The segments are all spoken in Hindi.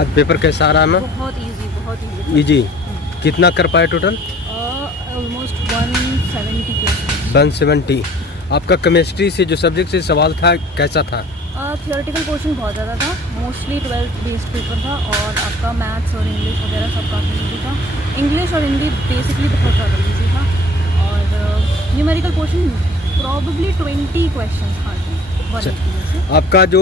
आज पेपर कैसा आ रहा है मैम? बहुत इजी। इजी। कितना कर पाए टोटल? Almost 170 plus. 170। आपका केमिस्ट्री से जो सब्जेक्ट से सवाल था कैसा था? थियोरेटिकल पोर्शन बहुत ज़्यादा था, मोस्टली 12th बेस्ड पेपर था, और आपका मैथ्स और इंग्लिश वगैरह सब काफ़ी इजी था। इंग्लिश और हिंदी बेसिकली बहुत ज़्यादा इजी था, और न्यूमेरिकल पोर्शन प्रॉबेबली 20 क्वेश्चन था। आपका जो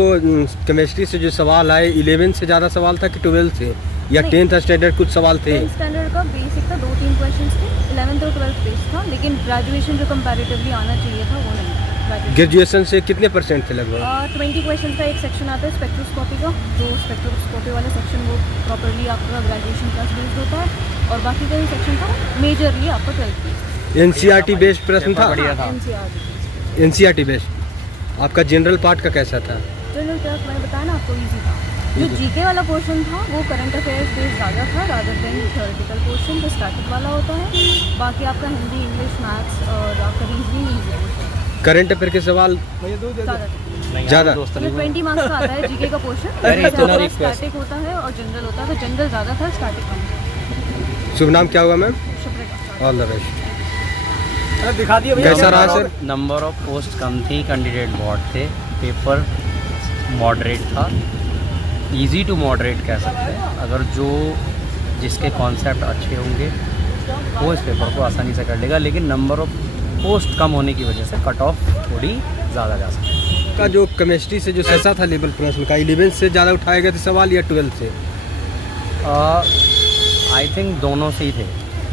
केमिस्ट्री से जो सवाल आए 11 से ज़्यादा सवाल था कि 12 से, या 10th स्टैंडर्ड कुछ सवाल थे? 10th स्टैंडर्ड का बेसिक था, 2-3 क्वेश्चन थे। 11th और 12th बेस्ड था, लेकिन ग्रेजुएशन जो कंपैरेटिवली आना चाहिए था वो नहीं। ग्रेजुएशन से कितने % थे लगभग? 20 क्वेश्चन का एक सेक्शन आता है स्पेक्ट्रोस्कोपी का, जो स्पेक्ट्रोस्कोपी वाला सेक्शन वो प्रॉपर्ली आपका ग्रेजुएशन क्लास बेस्ड होता है, और बाकी का जो सेक्शन था मेजरली आपका 12th बेस्ड। NCERT बेस्ड प्रश्न था? NCERT based. आपका जनरल पार्ट का कैसा था? जनरल पार्ट मैंने बताया ना आपको, इजी था। जो जीके वाला पोर्शन था वो करंट अफेयर्स बेस्ड ज़्यादा था रादर देन थ्योरेटिकल पोर्शन जो स्टैटिक वाला होता है। बाकी आपका हिंदी, इंग्लिश, मैथ्स और आपका रीजनिंग ईजी है। करंट अफेयर के सवाल ज़्यादा 20 मार्क्स का आता है जीके का पोर्शन, स्टैटिक होता है और जनरल होता है, तो जनरल ज़्यादा था, स्टैटिक कम। शुभ नाम क्या हुआ मैम? शुक्रिया। All the best. दिखा दिया कैसा रहा सर? नंबर ऑफ पोस्ट कम थी, कैंडिडेट बहुत थे, पेपर मॉडरेट था, इजी टू मॉडरेट कह सकते हैं। अगर जो जिसके कॉन्सेप्ट अच्छे होंगे वो इस पेपर को आसानी से कर लेगा, लेकिन नंबर ऑफ पोस्ट कम होने की वजह से कट ऑफ थोड़ी ज़्यादा जा सकती है। का जो केमिस्ट्री से जो कैसा था लेवल प्रश्न का, 11 से ज़्यादा उठाए गए थे सवाल या 12 से? आई थिंक दोनों से ही थे,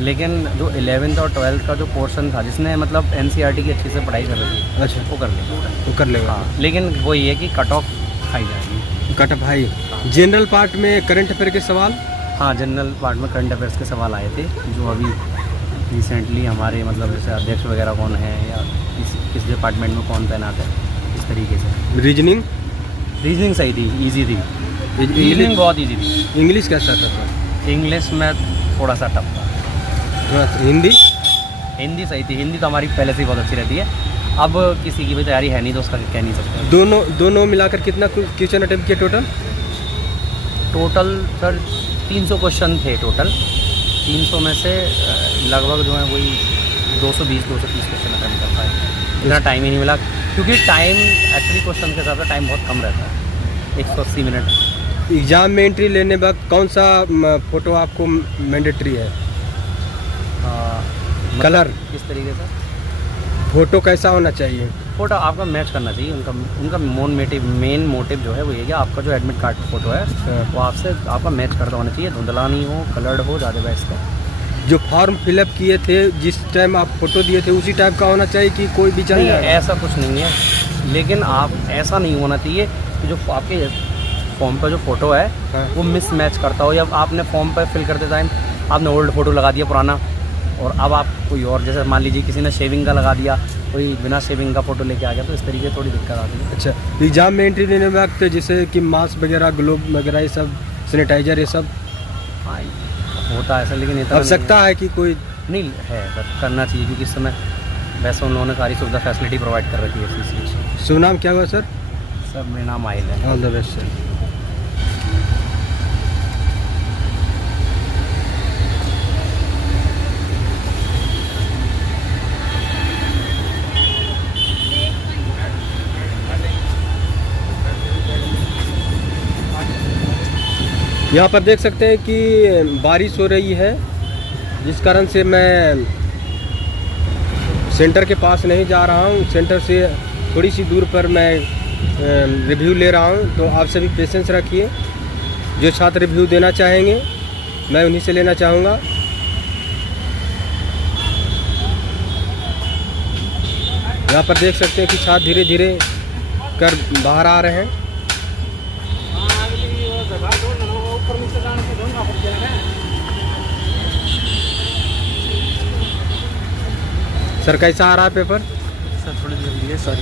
लेकिन जो 11th और 12th का जो पोर्शन था जिसने मतलब NCERT की अच्छे से पढ़ाई कर रही थी, अच्छा वो कर लेगा। वो कर लेगा। हाँ, लेकिन वो ये है कि कट ऑफ खाई जाएगी। Cut off high. General part में करंट अफेयर के सवाल? हाँ, जनरल पार्ट में करंट अफेयर्स के सवाल आए थे, जो अभी रिसेंटली हमारे मतलब जैसे अध्यक्ष वगैरह कौन है या किस डिपार्टमेंट में कौन तैनात है, इस तरीके से। रीजनिंग सही थी, इजी थी। रीजनिंग बहुत इजी थी। इंग्लिश कैसा था सर? इंग्लिश में थोड़ा सा टफ था। थोड़ा सा। हिंदी सही थी। हिंदी तो हमारी पहले से ही बहुत अच्छी रहती है, अब किसी की भी तैयारी है नहीं तो उसका कह नहीं सकते। दोनों मिलाकर कितना क्वेश्चन अटेम्प्ट किया टोटल? सर 300 क्वेश्चन थे टोटल। 300 में से लगभग जो है वही 220-230 क्वेश्चन अटेम्प्ट कर पाए। इतना टाइम ही नहीं मिला, क्योंकि टाइम एक्चुअली क्वेश्चन के हिसाब से टाइम बहुत कम रहता है, 180 मिनट। एग्ज़ाम में एंट्री लेने वक्त कौन सा फ़ोटो आपको मैंडेटरी है? कलर किस तरीके से? फ़ोटो कैसा होना चाहिए? फ़ोटो आपका मैच करना चाहिए। उनका मेन मोटिव जो है वो ये है कि आपका जो एडमिट कार्ड का फ़ोटो है वो आपका मैच करता होना चाहिए, धुंधला नहीं हो, कलर्ड हो, ज़्यादा बेस्ट है। जो फॉर्म फिलअप किए थे जिस टाइम आप फ़ोटो दिए थे उसी टाइप का होना चाहिए कि कोई भी चल नहीं, जाए? ऐसा कुछ नहीं है, लेकिन आप ऐसा नहीं होना चाहिए कि जो आपके फॉर्म पर जो फ़ोटो है वो मिसमैच करता हो, या आपने फॉर्म पर फिल करते टाइम आपने ओल्ड फ़ोटो लगा दिया पुराना, और अब आप कोई और, जैसे मान लीजिए किसी ने शेविंग का लगा दिया, कोई बिना शेविंग का फ़ोटो लेके आ गया, तो इस तरीके से थोड़ी दिक्कत आती है। अच्छा, एग्ज़ाम में एंट्री लेने वक्त जैसे कि मास्क वगैरह, ग्लोव वगैरह, ये सब, सैनिटाइजर, ये सब हाँ होता है ऐसा, लेकिन इतना आवश्यकता है कि कोई नहीं है, बस करना चाहिए, क्योंकि इस समय वैसे उन लोगों ने सारी सुविधा फैसिलिटी प्रोवाइड कर रखी है इसी चीज़। शुभ नाम क्या हुआ सर? सर मेरा नाम आहिल है। All the best sir. यहाँ पर देख सकते हैं कि बारिश हो रही है, जिस कारण से मैं सेंटर के पास नहीं जा रहा हूँ। सेंटर से थोड़ी सी दूर पर मैं रिव्यू ले रहा हूँ, तो आप सभी पेशेंस रखिए। जो छात्र रिव्यू देना चाहेंगे मैं उन्हीं से लेना चाहूँगा। यहाँ पर देख सकते हैं कि छात्र धीरे धीरे कर बाहर आ रहे हैं। सर कैसा आ रहा है पेपर? सर थोड़ी जल्दी है, सॉरी।